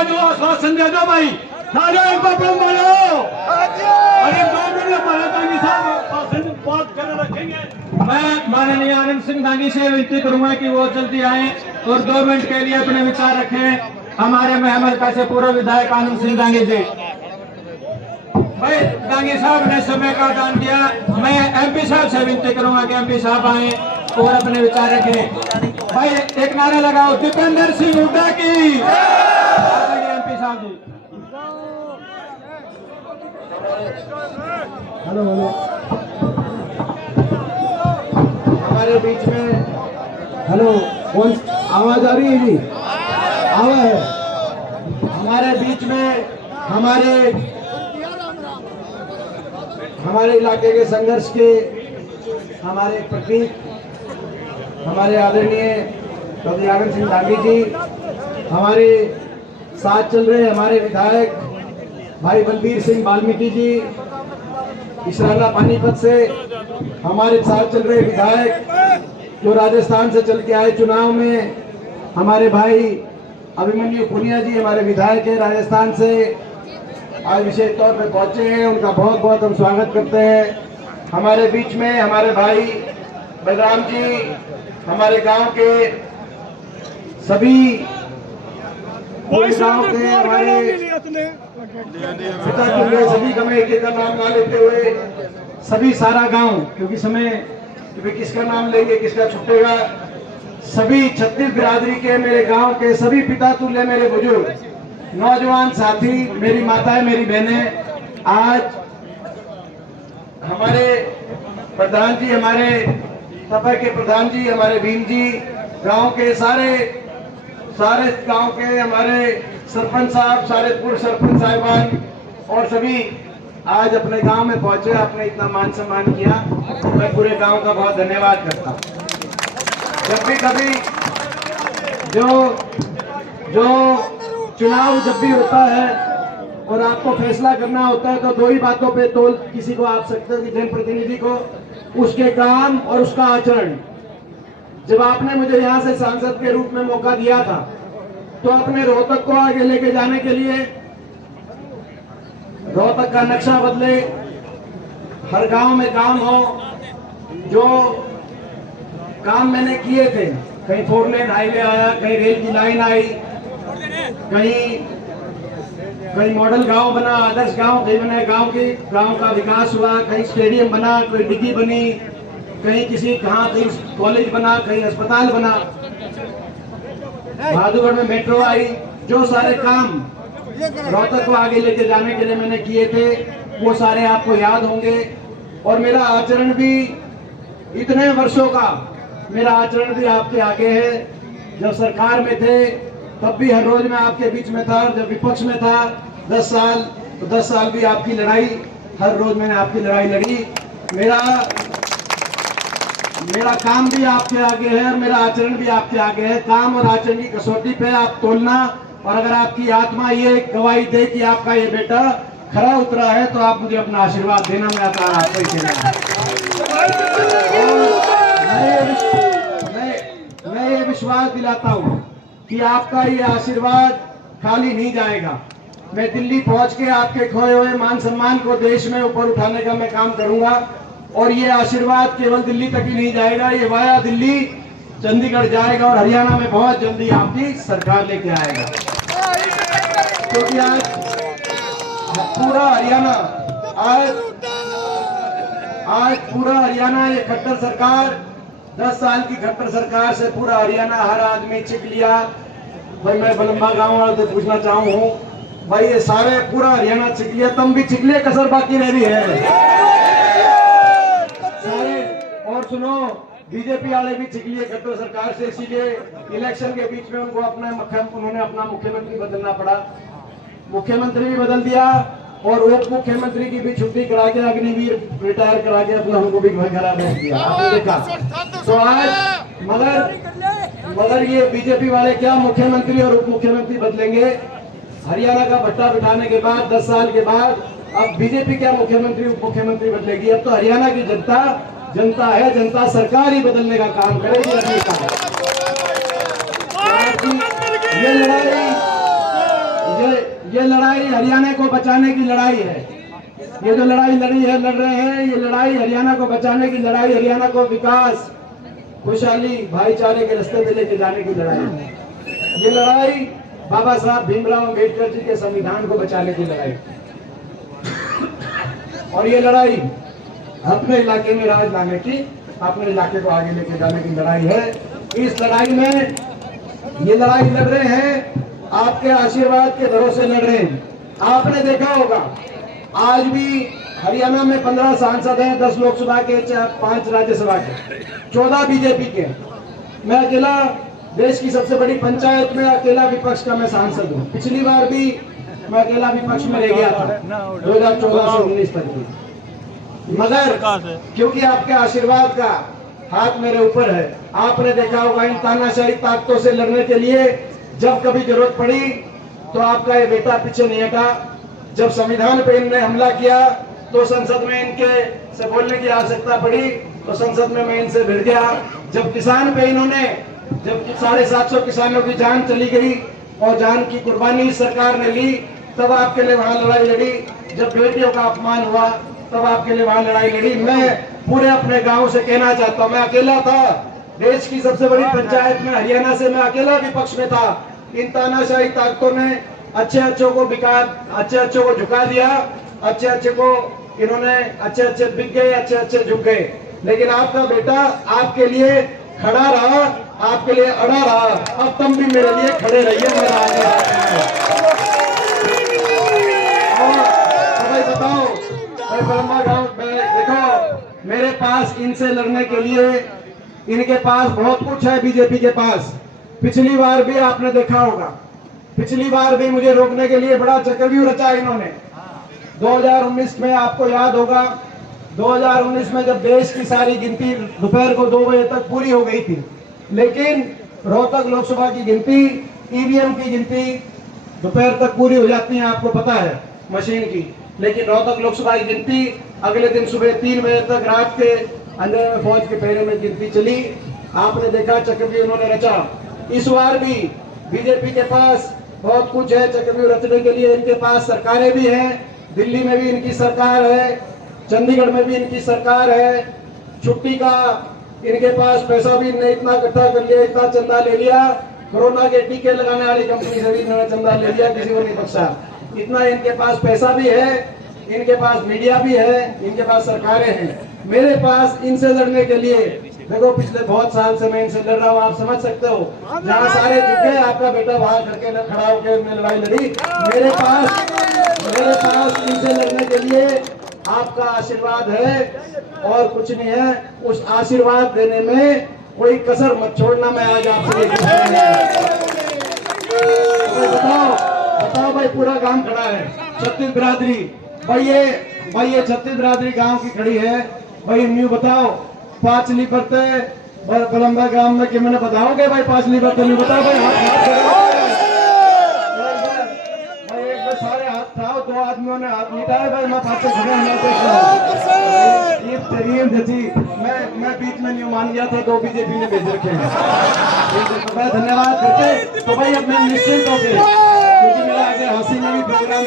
का जो आश्वासन दे दो भाई, सारे एक बार बोलो। अरे 2 मिनट हमारे दांगी साहब भाषण बात कर रखेंगे। मैं माननीय आनंद सिंह दांगी से विनती करूंगा कि वो जल्दी आए और 2 मिनट के लिए अपने विचार रखें। हमारे मेहमान का से पूर्व विधायक आनंद सिंह दांगी जी। भाई दांगी साहब ने समय का दान दिया। मैं एमपी साहब से विनती करूंगा कि एमपी साहब आए और अपने विचार रखें। भाई एक नारा लगाओ, दीपेंद्र सिंह हुड्डा की। एमपी साहब जी। हेलो हेलो, हमारे बीच में हेलो, कौन आवाज आ रही है जी? आवाज है। हमारे बीच में हमारे इलाके के संघर्ष के हमारे प्रतीक, हमारे आदरणीय डॉक्टर आनंद सिंह दांगी जी, हमारे साथ चल रहे हमारे विधायक भाई बलबीर सिंह वाल्मीकि जी, इसराना पानीपत से हमारे साथ चल रहे विधायक जो राजस्थान से चल के आए चुनाव में, हमारे भाई अभिमन्यु पुनिया जी हमारे विधायक है राजस्थान से, आज विशेष तौर पर पहुंचे हैं, उनका बहुत बहुत हम स्वागत करते हैं। हमारे बीच में हमारे भाई बलराम जी, हमारे गांव के सभी गांव के हमारे पिता के सभी का मैं एक का नाम ना लेते हुए सभी सारा गांव, क्योंकि समय किसका नाम लेंगे किसका छुटेगा, सभी छत्तीस बिरादरी के मेरे गांव के सभी पिता तुल्य मेरे बुजुर्ग नौजवान साथी, मेरी माताएं, मेरी बहनें, आज हमारे प्रधान जी, हमारे सभा के प्रधान जी, हमारे भीम जी, गांव के सारे गांव के हमारे सरपंच साहब, सारे पूर्व सरपंच साहिबान और सभी आज अपने गांव में पहुंचे, आपने इतना मान सम्मान किया, मैं पूरे गांव का बहुत धन्यवाद करता हूं। जब भी कभी जो चुनाव जब भी होता है और आपको फैसला करना होता है तो 2 ही बातों पे तोल किसी को आप सकते हो कि जनप्रतिनिधि को, उसके काम और उसका आचरण। जब आपने मुझे यहाँ से सांसद के रूप में मौका दिया था तो अपने रोहतक को आगे लेके जाने के लिए रोहतक का नक्शा बदले, हर गांव में काम हो, जो काम मैंने किए थे, कहीं 4 लेन हाईवे आया, कहीं रेल की लाइन आई, कहीं मॉडल गांव बना, आदर्श गांव कहीं बने, गांव का विकास हुआ, कहीं स्टेडियम बना, कोई डिग्गी बनी, कहीं कहीं कॉलेज बना, कहीं अस्पताल बना, बहादुरगढ़ में मेट्रो आई। जो सारे काम रोहतक को आगे लेके जाने के लिए मैंने किए थे वो सारे आपको याद होंगे। और मेरा आचरण भी इतने वर्षों का, मेरा आचरण भी आपके आगे है। जब सरकार में थे तब भी हर रोज मैं आपके बीच में था, जब विपक्ष में था 10 साल, तो 10 साल भी आपकी लड़ाई, हर रोज मैंने आपकी लड़ाई लड़ी। मेरा काम भी आपके आगे है और मेरा आचरण भी आपके आगे है। काम और आचरण की कसौटी पे आप तोलना, और अगर आपकी आत्मा ये गवाही दे कि आपका ये बेटा खरा उतरा है तो आप मुझे अपना आशीर्वाद देना, मैं आपको ही देना। मैं ये विश्वास दिलाता हूँ कि आपका ये आशीर्वाद खाली नहीं जाएगा। मैं दिल्ली पहुंच के आपके खोए हुए मान सम्मान को देश में ऊपर उठाने का मैं काम करूंगा, और ये आशीर्वाद केवल दिल्ली तक ही नहीं जाएगा, ये वाया दिल्ली चंडीगढ़ जाएगा और हरियाणा में बहुत जल्दी आपकी सरकार लेके आएगा। क्योंकि आज पूरा हरियाणा, आज पूरा हरियाणा, ये खट्टर सरकार, 10 साल की खट्टर सरकार से पूरा हरियाणा हर आदमी चिक लिया। भाई मैं बलम्बा गांव वालों से पूछना चाहूँ भाई, ये सारे पूरा हरियाणा चिक लिया, तुम भी चिक लिए, कसर बाकी रह रही है सारे। और सुनो, बीजेपी वाले भी चिक लिए खट्टर सरकार से, इसीलिए इलेक्शन के बीच में उनको उन्होंने अपना मुख्यमंत्री बदलना पड़ा। मुख्यमंत्री भी बदल दिया और उप मुख्यमंत्री की भी छुट्टी करा के, अग्निवीर रिटायर करा के अपना उनको भी घर भेज दिया, आपने देखा। तो आज मगर ये बीजेपी वाले क्या मुख्यमंत्री और उप मुख्यमंत्री बदलेंगे? हरियाणा का भट्टा बिठाने के बाद 10 साल के बाद अब बीजेपी क्या मुख्यमंत्री उप मुख्यमंत्री बदलेगी? अब तो हरियाणा की जनता है, जनता सरकार ही बदलने का काम करेगी। ये लड़ाई हरियाणा को बचाने की लड़ाई है। ये जो लड़ाई लड़ रहे हैं, ये लड़ाई हरियाणा को बचाने की लड़ाई, हरियाणा को विकास, खुशहाली, भाईचारे के रास्ते पे लेके जाने की लड़ाई है। ये लड़ाई बाबा साहब भीमराव अम्बेडकर जी के संविधान को बचाने की लड़ाई, और ये लड़ाई अपने इलाके में राज लाने की, अपने इलाके को आगे लेके जाने की लड़ाई है। इस लड़ाई में ये लड़ाई लड़ रहे हैं, आपके आशीर्वाद के भरोसे लड़ रहे हैं। आपने देखा होगा आज भी हरियाणा में 15 सांसद हैं, 10 लोकसभा के, 5 राज्यसभा के, 14 बीजेपी के। मैं अकेला देश की सबसे बड़ी पंचायत में अकेला विपक्ष का मैं सांसद हूँ। पिछली बार भी मैं अकेला विपक्ष में रह गया था 2014 से 19 तक भी, मगर क्योंकि आपके आशीर्वाद का हाथ मेरे ऊपर है। आपने देखा होगा इन तानाशाही ताकतों से लड़ने के लिए जब कभी जरूरत पड़ी तो आपका ये बेटा पीछे नहीं हटा। जब संविधान पे इनने हमला किया तो संसद में इनके से बोलने की आवश्यकता पड़ी तो संसद में मैं इनसे भिड़ गया। जब किसान पे इन्होंने, जब 750 किसानों की जान चली गई और जान की कुर्बानी सरकार ने ली, तब आपके लिए वहां लड़ाई लड़ी। जब बेटियों का अपमान हुआ तब आपके लिए वहां लड़ाई लड़ी। मैं पूरे अपने गांव से कहना चाहता हूं, मैं अकेला था देश की सबसे बड़ी पंचायत में, हरियाणा से मैं अकेला विपक्ष में था। इन तानाशाही ताकतों ने अच्छे को झुका दिया, अच्छे को इन्होंने अच्छे बिक गए, अच्छे झुक गए। लेकिन आपका बेटा आपके लिए खड़ा रहा, आपके लिए अड़ा रहा। अब तुम भी मेरे लिए खड़े रहिए। मेरा आगे भाई बताओ भाई बलम्बा गांव में देखो, मेरे पास इनसे लड़ने के लिए, इनके पास बहुत कुछ है बीजेपी के पास। पिछली बार भी आपने देखा होगा, पिछली बार भी मुझे रोकने के लिए बड़ा चक्रव्यूह रचा इन्होंने। 2019 में आपको याद होगा, 2019 में जब देश की सारी गिनती दोपहर को 2 बजे तक पूरी हो गई थी, लेकिन रोहतक लोकसभा की गिनती, ईवीएम की गिनती दोपहर तक पूरी हो जाती है, आपको पता है, मशीन की। लेकिन रोहतक लोकसभा की गिनती अगले दिन सुबह 3 बजे तक रात के अंधेरे में फौज के पहरे में गिनती चली। आपने देखा चक्रव्यूह इन्होंने रचा। इस बार भी बीजेपी के पास बहुत कुछ है चक्रव्यूह रचने के लिए। इनके पास सरकारें भी हैं, दिल्ली में भी इनकी सरकार है, चंडीगढ़ में भी इनकी सरकार है। छुट्टी का इनके पास पैसा भी इन्होंने इतना इकट्ठा कर लिया, इतना चंदा ले लिया, कोरोना के टीके लगाने वाली कंपनी से भी इन्होंने चंदा ले लिया, किसी को नहीं बख्शा। इतना इनके पास पैसा भी है, इनके पास मीडिया भी है, इनके पास सरकारें हैं। मेरे पास इनसे लड़ने के लिए देखो पिछले बहुत साल से मैं इनसे लड़ रहा हूँ, आप समझ सकते हो। जहाँ सारे झुके, आपका बेटा वहां करके खड़ा होकर मैं लड़ाई लड़ी। मेरे पास इनसे लड़ने के लिए आपका आशीर्वाद है और कुछ नहीं है। उस आशीर्वाद देने में कोई कसर मत छोड़ना। मैं आज आपसे बताओ भाई, पूरा गांव खड़ा है, छत्तीस बिरादरी भाई, ये छत्तीस बिरादरी गांव की खड़ी है भाई। न्यू बताओ 5 लीबरते बलम्बा गांव में कि मैंने बताओगे भाई 5 लीबरते नहीं बताओ भाई। भाई एक बार सारे हाथ उठाओ, 2 आदमियों ने हाथ मिटाए भाई। मैं पास खड़े मैं बीच में नहीं मान गया था, 2 बीजेपी ने भेज रखे हैं। तो मैं धन्यवाद करके तो भाई अब मैं निश्चिंत हो गए, क्योंकि मेरा आगे हंसी में भी प्रोग्राम